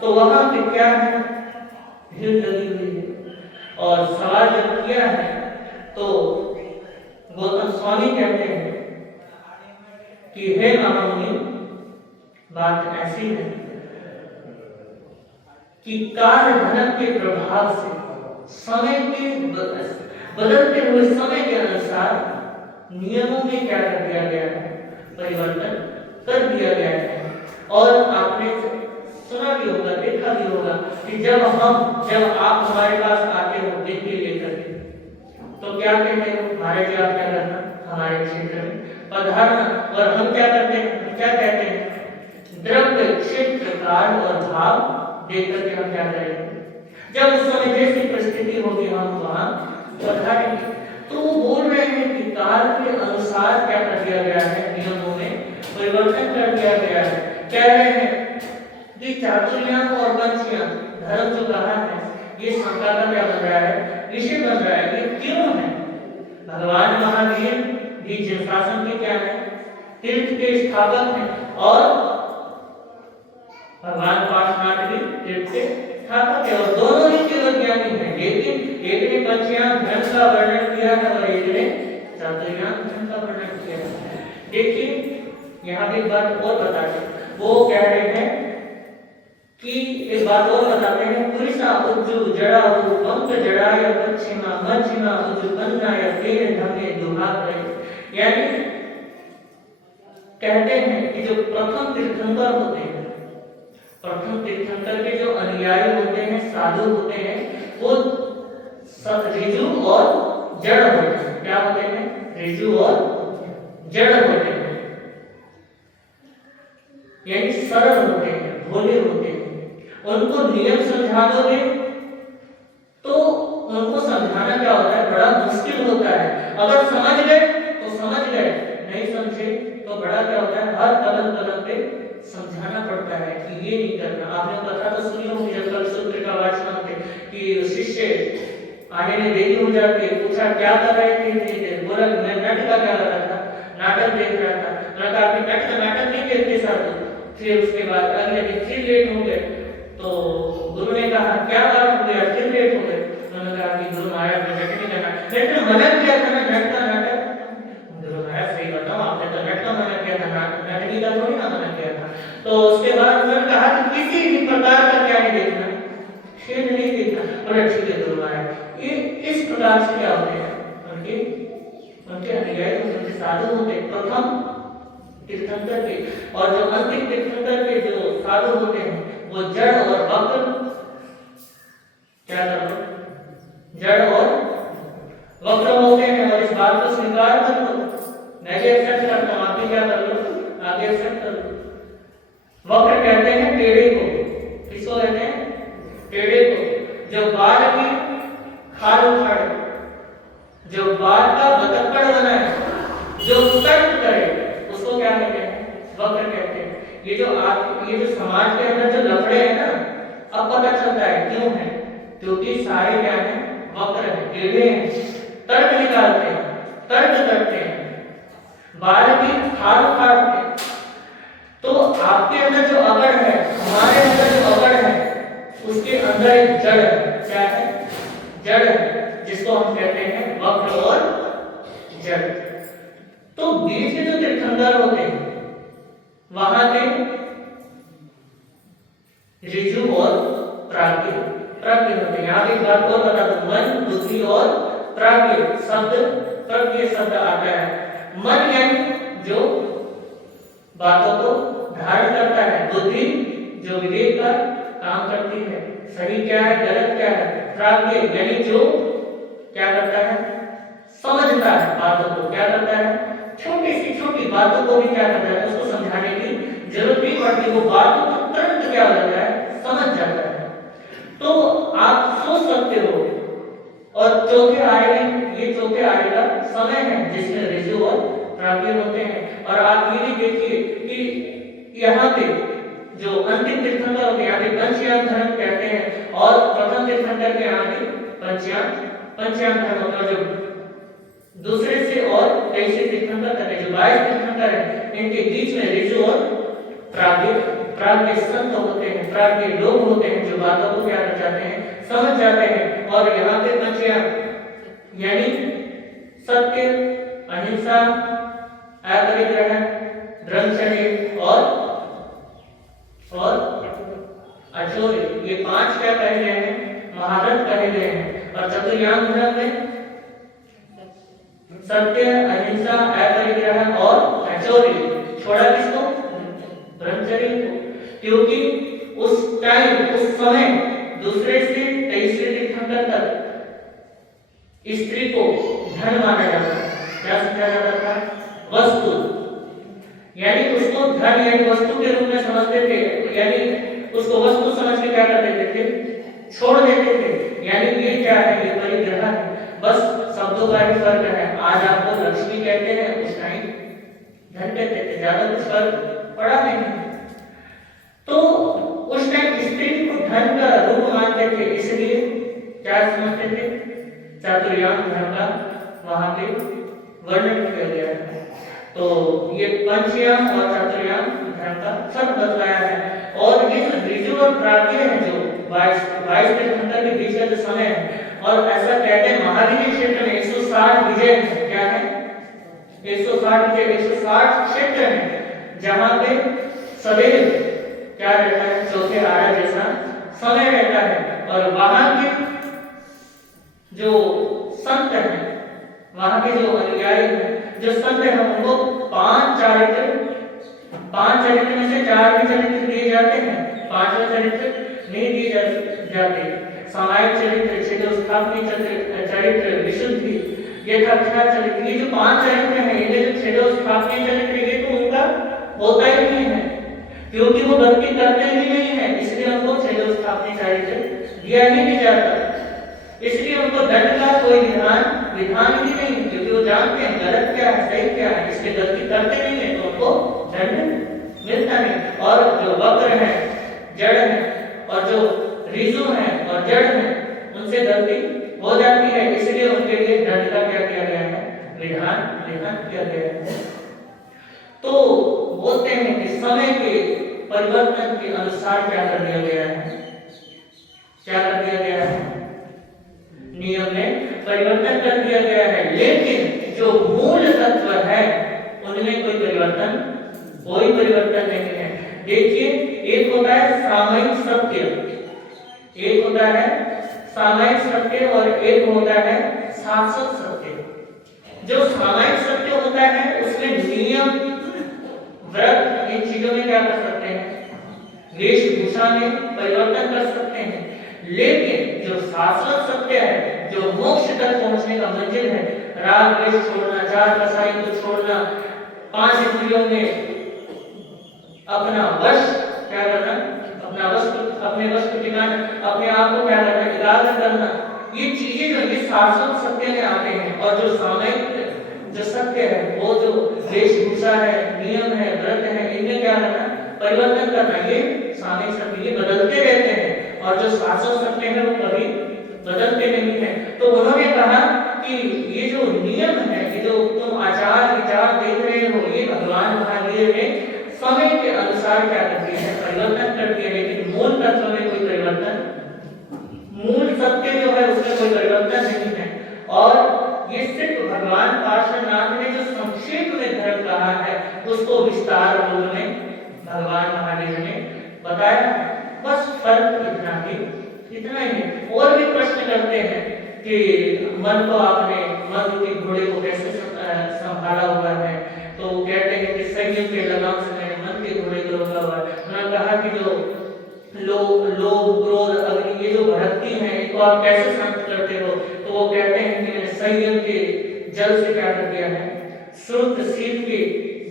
तो वहां पे क्या है, भीड़ लगी हुई है। और सवाल जब किया है तो गौतम स्वामी कहते हैं कि हे महामुनि, बात ऐसी है कि काल धन के प्रभाव से समय के बदलते हुए समय के अनुसार नियमों में क्या कर दिया गया है, परिवर्तन कर दिया गया है। और आपने सुना भी होगा, देखा भी होगा कि जब आप हमारे पास आते हो दिन के लेकर तो क्या कहते हो, हमारे जी आप क्या करना, हमारे क्षेत्र में पधारना। और हम क्या करते हैं, क्या कहते हैं, द्रव्य क्षेत्र काल और भाव देख करके हम क्या करेंगे, जब उस समय जैसी परिस्थिति होगी हम वहां पधारेंगे। तो वो बोल रहे हैं कि काल के अनुसार क्या कर दिया गया है, नियमों में परिवर्तन कर दिया गया है। कह रहे हैं कि चातुर्यांग और पंचयांग धर्म जो कहा है ये शंका का क्या बन रहा है, विषय बन रहा है। ये क्यों है? भगवान महावीर भी जिन शासन के क्या है, तीर्थ के स्थापक हैं और भगवान पार्श्वनाथ भी तीर्थ के स्थापक है और दोनों ही केवल ज्ञानी हैं। लेकिन एक ने पंचयांग धर्म का वर्णन किया है और एक ने चातुर्यांग धर्म का वर्णन किया है। देखिए यहाँ भी बात और बताते हैं, वो कह रहे हैं कि एक बात और बताते हैं, पुरुषा उज्जु जड़ा हो पंक जड़ाय पश्चिमा मध्यमा उज्जु बन्नाय तेरे धमे दुहा करे। यानी कहते हैं कि जो प्रथम तीर्थंकर होते हैं, प्रथम तीर्थंकर के जो अनुयायी होते हैं, साधु होते हैं, वो ऋजु और जड़ होते हैं। क्या होते हैं? ऋजु और जड़ होते हैं, यानी सरल होते हैं, भोले होते हैं। उनको नियम समझा दोगे तो उनको समझाना क्या होता है, बड़ा मुश्किल होता है। अगर समझ गए तो समझ गए, नहीं समझे तो बड़ा क्या होता है, हर कदम कदम पे समझाना पड़ता है कि ये नहीं करना। आपने कथा तो सुनी होगी जब कल सूत्र का वाचन होते कि शिष्य आने ने देरी हो जाती है, पूछा क्या कर रहे थे, बोला मैं नाटक का क्या कर रहा था, नाटक देख रहा था। मैं कहा आपने नाटक नहीं देखते साधु। फिर उसके बाद अगले दिन फिर लेट हो गए तो गुरु ने कहा क्या बात हो गया, फिर लेट हो गए। उन्होंने कहा कि गुरु महाराज ने नाटक नहीं करना, लेकिन मना किया था ना नाटक। गुरु महाराज सही बताओ, आपने तो नाटक मना किया था, नाटक का थोड़ी ना मना किया था। तो उसके बाद उन्होंने कहा कि किसी भी प्रकार का क्या नहीं देखना, फिर नहीं देखना। बोले ठीक है गुरु महाराज। ये इस प्रकार से क्या होते हैं, उनके अनुयायी उनके साधु होते प्रथम तीर्थंकर के, और जो अंतिम तीर्थंकर के जो साधु होते हैं वो जड़ और वक्र, क्या करो, जड़ और वक्र होते हैं। और इस बात को स्वीकार कर लो, मैं भी एक्सेप्ट करता हूं, आप भी क्या कर लो, आगे एक्सेप्ट कर लो। वक्र कहते हैं टेढ़े को, किसको कहते हैं, टेढ़े को। जो बाल की खाल उखाड़े, जो बाल का बतक्कड़ बनाए, जो तर्क करे, उसको क्या कहते हैं, वक्र कहते हैं। ये जो समाज के अंदर जो लफड़े हैं ना, अब पता चलता है क्यों है, क्योंकि सारे क्या है, वक्र है, टेढ़े हैं, तर्क निकालते हैं, तर्क करते हैं, बाल की खाल उखाड़ते हैं। तो आपके अंदर जो अकड़ है, हमारे अंदर जो अकड़ है, उसके अंदर एक जड़ है। क्या है? जड़ है, जिसको हम कहते हैं वक्र और जड़। तो बीच के जो तीर्थंकर होते हैं वहां के ऋजु और प्राज्ञ होते हैं। यहाँ एक बात और बता दूं, मन, बुद्धि और प्राज्ञ शब्द, प्रज्ञ शब्द आता है। मन यानी जो बातों को धारण करता है, बुद्धि जो विवेक का काम करती है, सही क्या है गलत क्या है, प्राज्ञ यानी जो क्या करता है, समझता है बातों को, क्या करता है, छोटी सी छोटी बातों को भी क्या करता है, उसको समझाने की जरूरत नहीं पड़ती, वो बातों को तुरंत क्या हो जाता है, समझ जाता है। तो आप सोच सकते हो। और चौथे आए, ये चौथे आए का समय है जिसमें ऋजु और प्राज्ञ होते हैं। और आप ये भी देखिए कि यहाँ पे जो अंतिम तीर्थंकर होते हैं, यहाँ पे पंचयांग धर्म कहते हैं, और प्रथम तीर्थंकर के यहाँ पे पंचयांग धर्म होता है। जो दूसरे से और कैसे तीर्थंकर करते हैं, जो 22 तीर्थंकर है, इनके बीच में ऋजु और प्राज्ञ संत होते हैं, प्राज्ञ लोग होते हैं, जो बातों को क्या कर जाते हैं, समझ जाते हैं। और यहाँ पे पंचयांग यानी सत्य, अहिंसा, अपरिग्रह, ब्रह्मचर्य और अचौर्य, ये 5 क्या कहे गए हैं, महारत कहे गए हैं। और चतुर्यांग धर्म में सत्य, अहिंसा, अपरिग्रह और अचौर्य, छोड़ा किसको, ब्रह्मचर्य को। क्योंकि उस टाइम, उस समय दूसरे से तीसरे तीर्थंकर तक स्त्री को धन माना जाता था। क्या समझा जाता था, वस्तु, यानी उसको धन यानी वस्तु के रूप में समझते थे। यानी उसको वस्तु समझ के क्या कर देते थे, छोड़ देते थे। यानी ये क्या है, ये परिग्रह है, बस शब्दों का ही फर्क है। आज आपको लक्ष्मी कहते हैं, उस टाइम धन कहते थे, ज्यादा कुछ फर्क पड़ा नहीं। तो उस टाइम स्त्री को धन का रूप मानते थे, इसलिए क्या समझते थे, चातुर्याम धर्म का वहां पे वर्णन किया गया है। तो ये पंचयाम और चातुर्याम धर्म का फर्क बतलाया है। और ये जो ऋजु और प्राज्ञ है, जो 22 से 78 के बीच का जो समय है, और ऐसा कहते हैं महावीर क्षेत्र में 160 विजय क्या है, 160 विजय, 160 क्षेत्र है जहां पे सवेरे क्या रहता है, चौथे आरा जैसा समय रहता है। और वहां के जो संत हैं, वहां के जो अनुयायी हैं, जो संत हैं, उनको 5 चरित्र में से 4 भी चरित्र दिए जाते हैं, 5वां चरित्र नहीं दिए जाते। सामायिक चरित्र, छेदोस्थापनी चरित्र, विशुद्धि, यथाख्या चरित्र, ये जो 5 चरित्र हैं, इनमें जो छेदोस्थापनी चरित्र, ये तो उनका होता ही नहीं है, क्योंकि वो भक्ति करते ही नहीं है, इसलिए उनको छेदोस्थापनी चरित्र दिया ही नहीं जाता। इसलिए उनको दंड का कोई विधान ही नहीं, क्योंकि वो जानते हैं गलत क्या है, सही क्या है, इसलिए गलती करते नहीं है, तो उनको दंड मिलता नहीं। और जो वक्र है, जड़ है, और जो ऋजु है और जड़ है, उनसे गलती हो जाती है, इसलिए उनके लिए दंड का क्या किया गया है, विधान किया गया है। तो बोलते हैं कि समय के परिवर्तन के अनुसार क्या कर दिया गया है, क्या कर दिया गया है, नियम में परिवर्तन कर दिया गया है, लेकिन जो मूल तत्व है उनमें कोई परिवर्तन नहीं है। देखिए, एक होता है सामयिक सत्य, एक होता है सामयिक सत्य और एक होता है शाश्वत सत्य। जो सामयिक सत्य होता है उसमें नियम, व्रत, इन चीजों में क्या कर सकते हैं, वेशभूषा में परिवर्तन कर सकते हैं। लेकिन जो शाश्वत सत्य है, जो मोक्ष तक पहुंचने का मंजिल है, राग द्वेष छोड़ना, चार कसाई को छोड़ना, 5 इंद्रियों में अपना वश क्या करना, अपने वश को टिकाना, अपने आप को क्या करना, एकाग्र करना, ये चीजें जो ये शाश्वत सत्य में आते हैं। और जो सामयिक जो सत्य है, वो जो वेशभूषा है, नियम है, व्रत है, इनमें क्या करना, परिवर्तन करना, ये सामयिक सत्य, ये बदलते रहते हैं। और जो शाश्वत सत्य है वो कभी बदलते नहीं है। तो उन्होंने कहा कि ये जो नियम है, ये जो तुम आचार विचार देख रहे हो, ये भगवान महावीर ने समय के अनुसार क्या करती है, परिवर्तन करती है, लेकिन मूल तत्व में कोई परिवर्तन, मूल सत्य जो है उसमें कोई परिवर्तन नहीं है। और ये सिर्फ भगवान पार्श्वनाथ ने जो संक्षेप में धर्म कहा है, उसको विस्तार रूप में भगवान महावीर ने बताया। बस फर्क इतना ही है। और भी प्रश्न करते हैं कि मन को आपने, मन के घोड़े को कैसे संभाला हुआ है, तो कहते हैं कि संयम के लगाम से मैंने मन के घोड़े को रोका हुआ है। उन्होंने कहा कि जो लोभ क्रोध अग्नि, ये जो भटकती है, इनको आप कैसे शांत करते हो, तो वो कहते हैं कि मैंने संयम के जल से क्या कर दिया है, श्रुत शीत के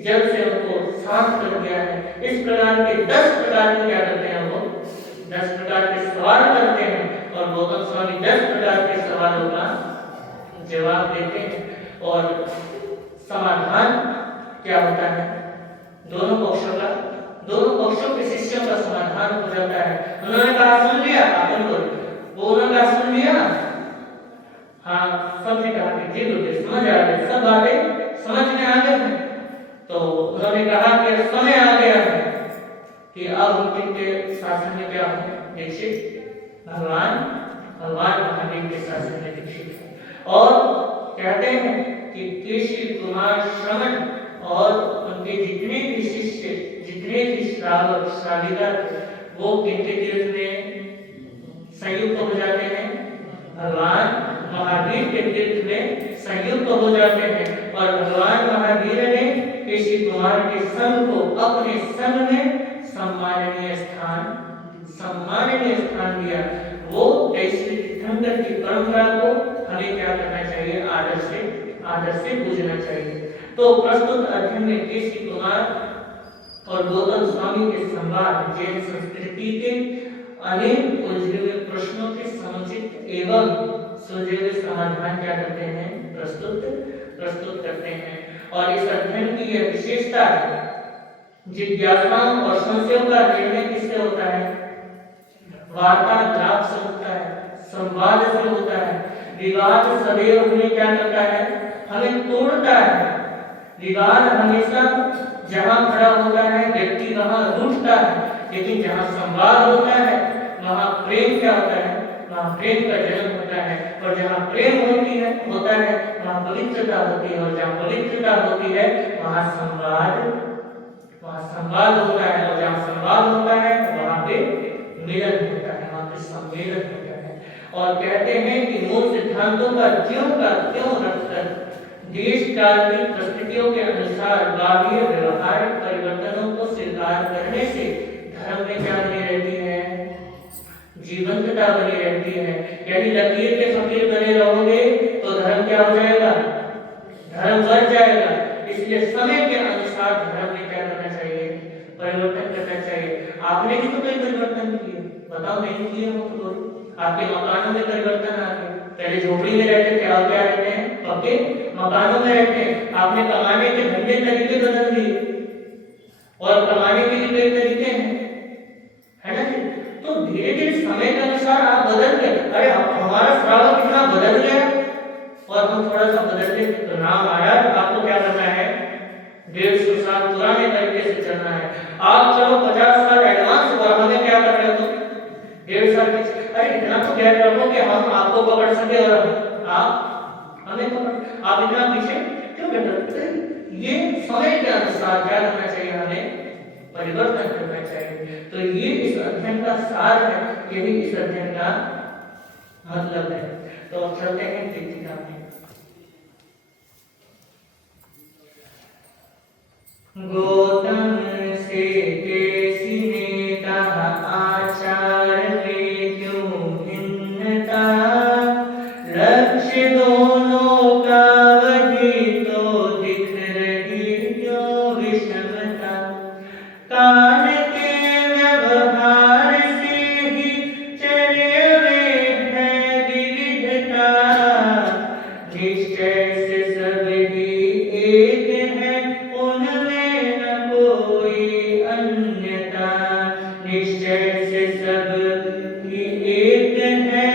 जल से उनको शांत कर दिया है। इस प्रकार के 10 प्रकार के क्या करते हैं, वो 10 प्रकार के सवाल करते हैं, और गौतम स्वामी 10 प्रकार के सवालों का जवाब देते हैं। और समाधान क्या होता है, दोनों पक्षों के शिष्यों का समाधान हो जाता है। उन्होंने कहा सुन लिया, अपन को उन्होंने कहा सुन लिया, हाँ सबने कहा कि जी गुरुदेव समझ आ गए, सब बातें समझ में आ गई। तो उन्होंने कहा कि समय आ गया है कि अब उनके शासन में क्या हो, दीक्षित भगवान महावीर के शासन में दीक्षित। और कहते हैं कि केशी कुमार श्रवण और उनके जितने भी शिष्य, जितने भी श्रावक श्राविका, वो किनके तीर्थ में संयुक्त हो जाते हैं, भगवान महावीर के तीर्थ में संयुक्त हो जाते हैं। और भगवान महावीर ने केशी कुमार के संघ को अपने संघ में सम्माननीय स्थान दिया। वो ऐसी तीर्थंकर की परंपरा को हमें क्या करना चाहिए, आदर से पूजना चाहिए। तो प्रस्तुत अध्ययन में केशी कुमार और गौतम स्वामी के संवाद जैन संस्कृति के अनेक उलझे हुए प्रश्नों के समुचित एवं सुलझे हुए समाधान क्या करते हैं, प्रस्तुत करते हैं। और इस अध्ययन की यह विशेषता है, जिज्ञासाओं और संशयों का निर्णय किससे होता है, वार्तालाप से होता है, संवाद से होता है। विवाद सदैव हमें क्या करता है, हमें तोड़ता है। विवाद हमेशा जहां खड़ा होता है व्यक्ति वहां रूठता है, लेकिन जहां संवाद होता है वहां प्रेम क्या होता है, वहां प्रेम का जन्म होता है। और जहां प्रेम होता है वहां पवित्रता होती है, और जहां पवित्रता होती है वहां संवाद होता है, और जहां संवाद होता है वहां पे मिलन होता है, वहां पे सम्मेलन होता है। और कहते हैं कि मूल सिद्धांतों का त्यों रखकर देश काल की परिस्थितियों के अनुसार बाह्य व्यवहारिक परिवर्तनों को स्वीकार करने से धर्म में क्या बनी रहती है, जीवंतता बनी रहती है। यदि लकीर के फकीर बने रहोगे तो धर्म क्या हो जाएगा, धर्म बढ़ जाएगा। इसलिए समय के अनुसार धर्म में क्या करना चाहिए, परिवर्तन करना चाहिए। आपने भी तो कोई परिवर्तन किए, बताओ नहीं किए हो तो आपके मकानों में परिवर्तन आ गया। पहले झोपड़ी में रहते थे, अब क्या रहते हैं, पक्के मकानों में रहते हैं। आपने कमाने के धंधे तरीके बदल दिए, और कमाने के भी कई तरीके हैं, है ना जी। तो धीरे धीरे समय के अनुसार आप बदल गए। अरे हमारा श्रावक कितना बदल गया, और हम थोड़ा सा बदल गए तो नाम आया। आपको क्या करना है, 150 साल पुराने तरीके से चलना है। आप चलो 50 साल एडवांस, और हमें क्या कर रहे हो, 1.5 साल पीछे। अरे इतना तो गैप रखो कि हम आपको पकड़ सके और आप हमें पकड़। आप इतना पीछे क्यों बैठ रहे हैं? ये समय के अनुसार क्या करना चाहिए, हमें परिवर्तन करना चाहिए। तो ये इस अध्ययन का सार है, यही इस अध्ययन का मतलब है। तो अब चलते हैं दीपिका में। गौतम से केसी ने कहा, आचार में क्यों भिन्नता, लक्ष्य दोनों का वही तो दिख रही क्यों विषमता। काल के व्यवहार से ही चले हुए है विविधता, निश्चय से सब ही एक है उनमें न कोई अन्यता। निश्चय से सब ही एक है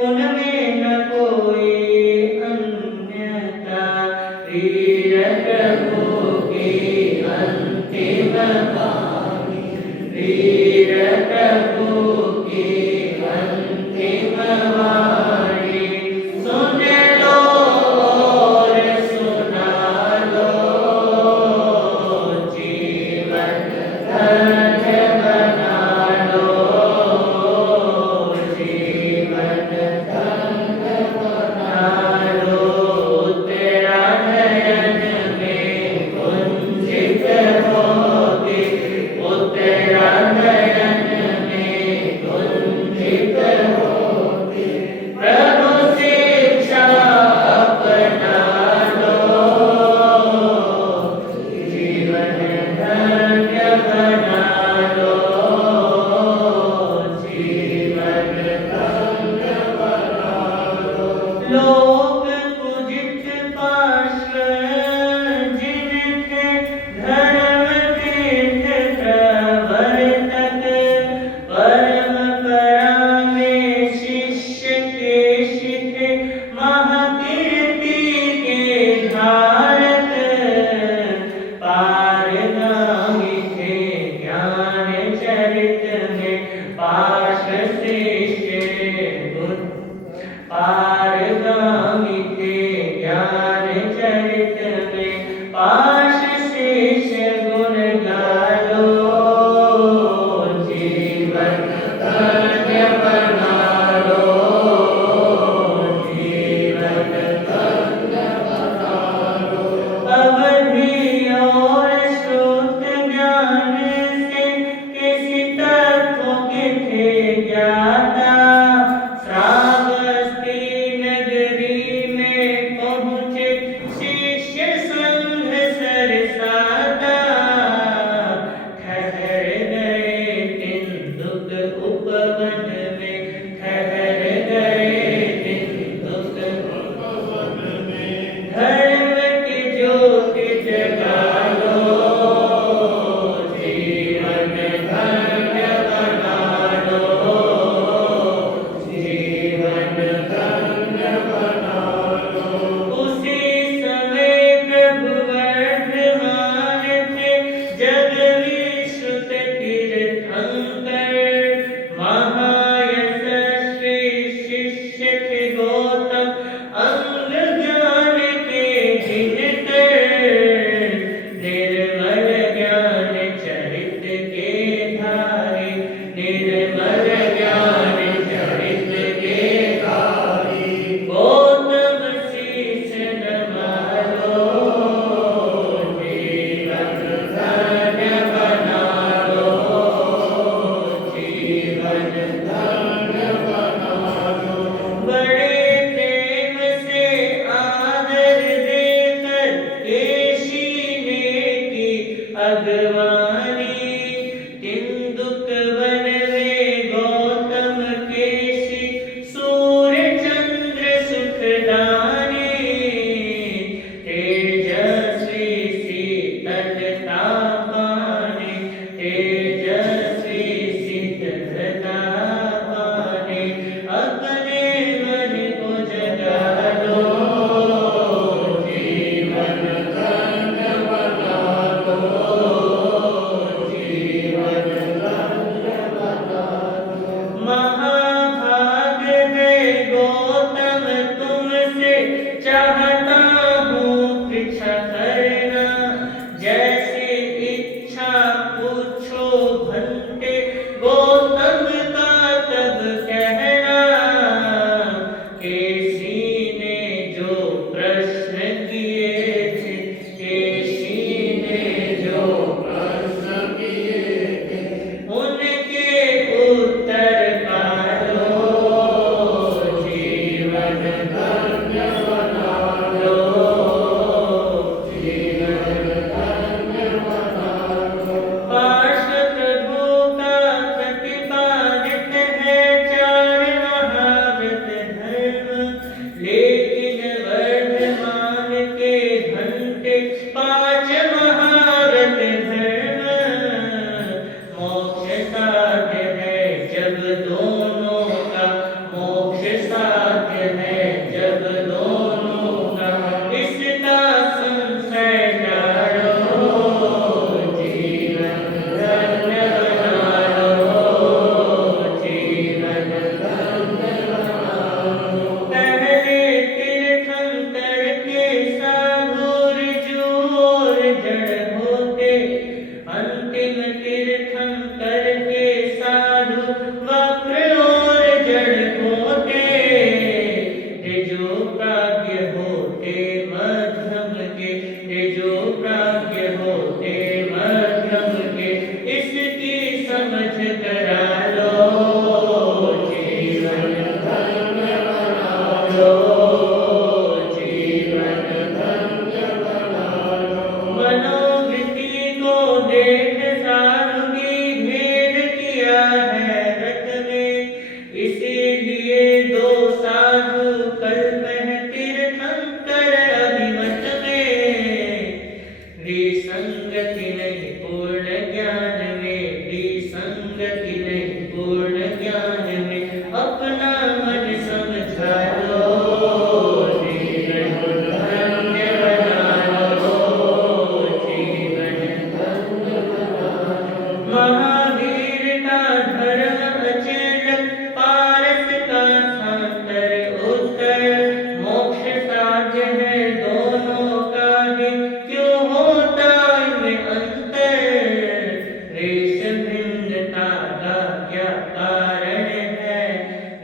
उनमें न कोई अन्यता। वीरक होके अंतिम वाणी, वीरक होके अंतिम वाणी। सुन लो और सुना लो, जीवन धन्य बना लो, जीवन धन्य बना लो। तेरा नयन में कुंजित होके, ओ तेरा नयन में कुंजित होके चाहता हूँ पीछा करना, जैसे इच्छा पूछो भंते, गौतम का तब कहना, केसी ने जो प्रश्न किए थे, केसी ने जो प्रश्न किए थे, उनके उत्तर पालो, जीवन धन्य बना लो, जीवन धन्य बना लो। पार्ष प्रभु का प्रतिपादित है चार महाव्रत धर्म, लेकिन वर्धमान के घंटे पांच महाव्रत धर्म, मोक्ष साध्य है जब दोनों का, मोक्ष साध्य है जब दोनों का, इसका संशय टालो, जीवन धन्य बना लो, जीवन धन्य बना लो। पहले तीर्थंकर के साधु ऋजु जड़ होते, अंतिम तीर्थंकर के साधु वक्र और जड़ होते, ऋजु प्राज्ञ होते मध्यम के, ऋजु प्राज्ञ होते मध्यम के, इसकी समझ करा लो, जीवन धन्य बना लो, जीवन धन्य बना लो। मनोवृत्ति को देख साधु की भेद किया है रत में, इसीलिए दो साधु कल्प है तीर्थंकर अभिमत में, विसंगति नहीं पूर्ण ज्ञान में, विसंगति नहीं पूर्ण ज्ञान में, अपना मन समझा लो, जीवन धन्य बना लो, जीवन धन्य बना लो। महावीर का धर्म अचल, पारस का शांतर उत्तर, मोक्ष साध्य है दोनों का ही, क्यों होता इनमें अंतर, रेश भिन्नता का क्या कारण है,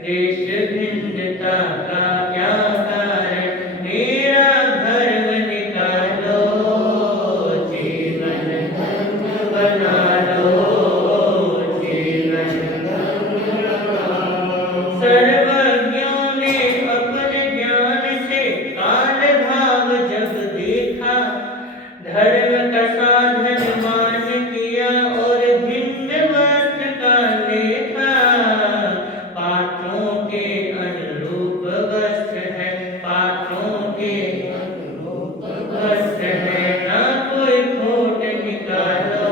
रेश भिन्नता का क्या कारण, मेरा धर्म निकालो, जीवन धन्य बना लो, जीवन धन्य बना लो। सर्वज्ञों ने अपने ज्ञान से काल भाव जब देखा, धर्म का साधन मान किया और भिन्न वस्त्र का लेखा, पात्रों के अनुरूप वस्त्र है, पात्रों के अनुरूप वस्त्र है, ना कोई खोट निकालो,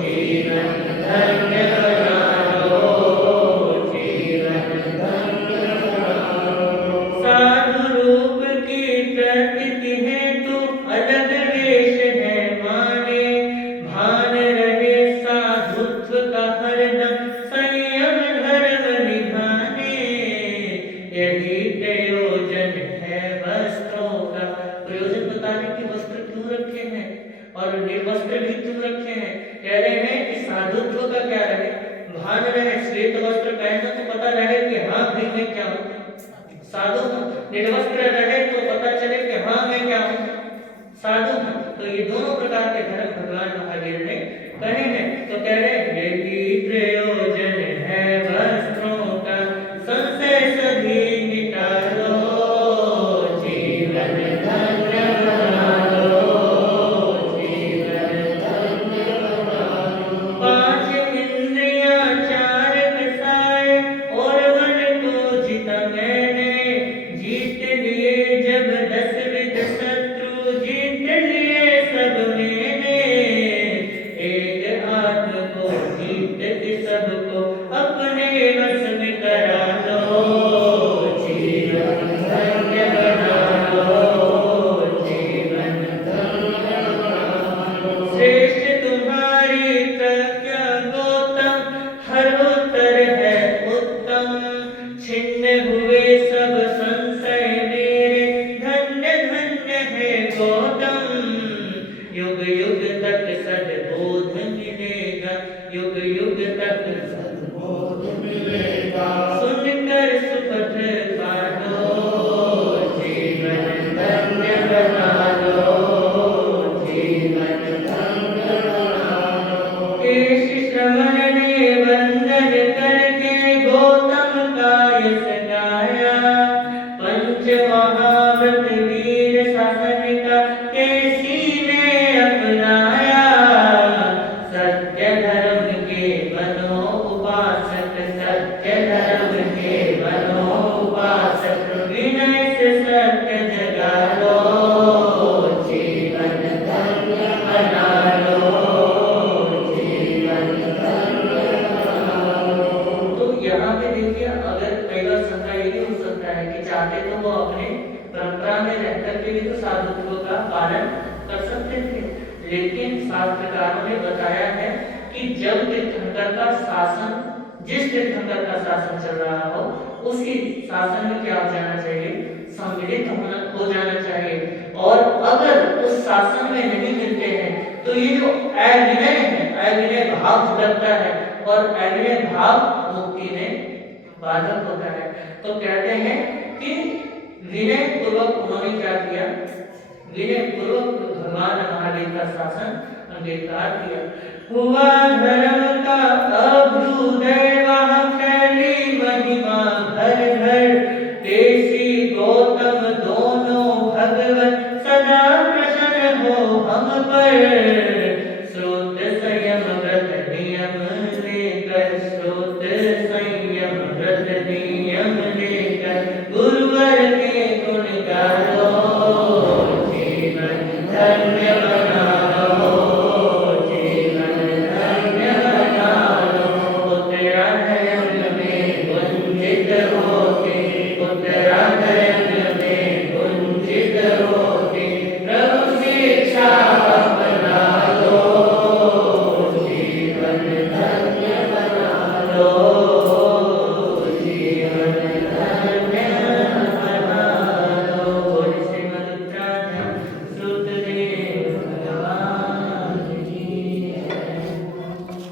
जीवन धन्य बना लो, जीवन धन्य बना लो। साधु रूप की प्रकृति है तो अलग वेश है माने, भान रहे साधुत्व का हरदम, संयम धर्म निभाने, यही प्रयोजन है वस्त्रों का। प्रयोजन बताने कि वस्त्र क्यों रखे हैं और निर्वस्त्र भी क्यों रखे हैं। कह रहे हैं कि साधुत्व का क्या रहे, भान रहे, श्वेत वस्त्र पहनो तो पता रहे कि हाँ भाई मैं क्या हूँ, साधु हूँ, निर्वस्त्र रहे तो पता चले कि हाँ मैं क्या हूँ, साधु हूँ। तो ये दोनों प्रकार के धर्म भगवान महावीर ने कहे हैं। तो कह रहे हैं यही प्रयोजन है वस्त्रों का, संशय सभी निकालो, जीवन धन्य बना लो, जीवन धन्य बना लो। पांच इंद्रियां चार कसाए और मन को जीता मैंने, जीत लिए जब 10 विध शत्रु, जीत लिए सब व्रतवीर शासन का केसी ने अपनाया। सत्य धर्म के बनो उपासक, सत्य धर्म के बनो उपासक, विनय से सत्य जगा लो, जीवन धन्य बना लो, जीवन धन्य बना लो। तो यहाँ पे देखिए, अगर कई बार शंका ये भी हो सकता है कि चाहते तो वो अपने परंपरा में रहकर के भी तो साधुत्व का पालन कर सकते थे, लेकिन शास्त्रकारों ने बताया है कि जब तीर्थंकर का शासन, जिस तीर्थंकर का शासन चल रहा हो, उसी शासन में क्या हो जाना चाहिए, सम्मिलित हो जाना चाहिए। और अगर उस शासन में नहीं मिलते हैं तो ये जो अविनय है, अविनय भाव झलकता है, और अविनय भाव मुक्ति में बाधक होता है। तो कहते हैं कि विनय पूर्वक उन्होंने क्या किया, विनय पूर्वक भगवान महादेव का शासन अंगीकार किया। हुआ धर्म का अभ्युदय, वहाँ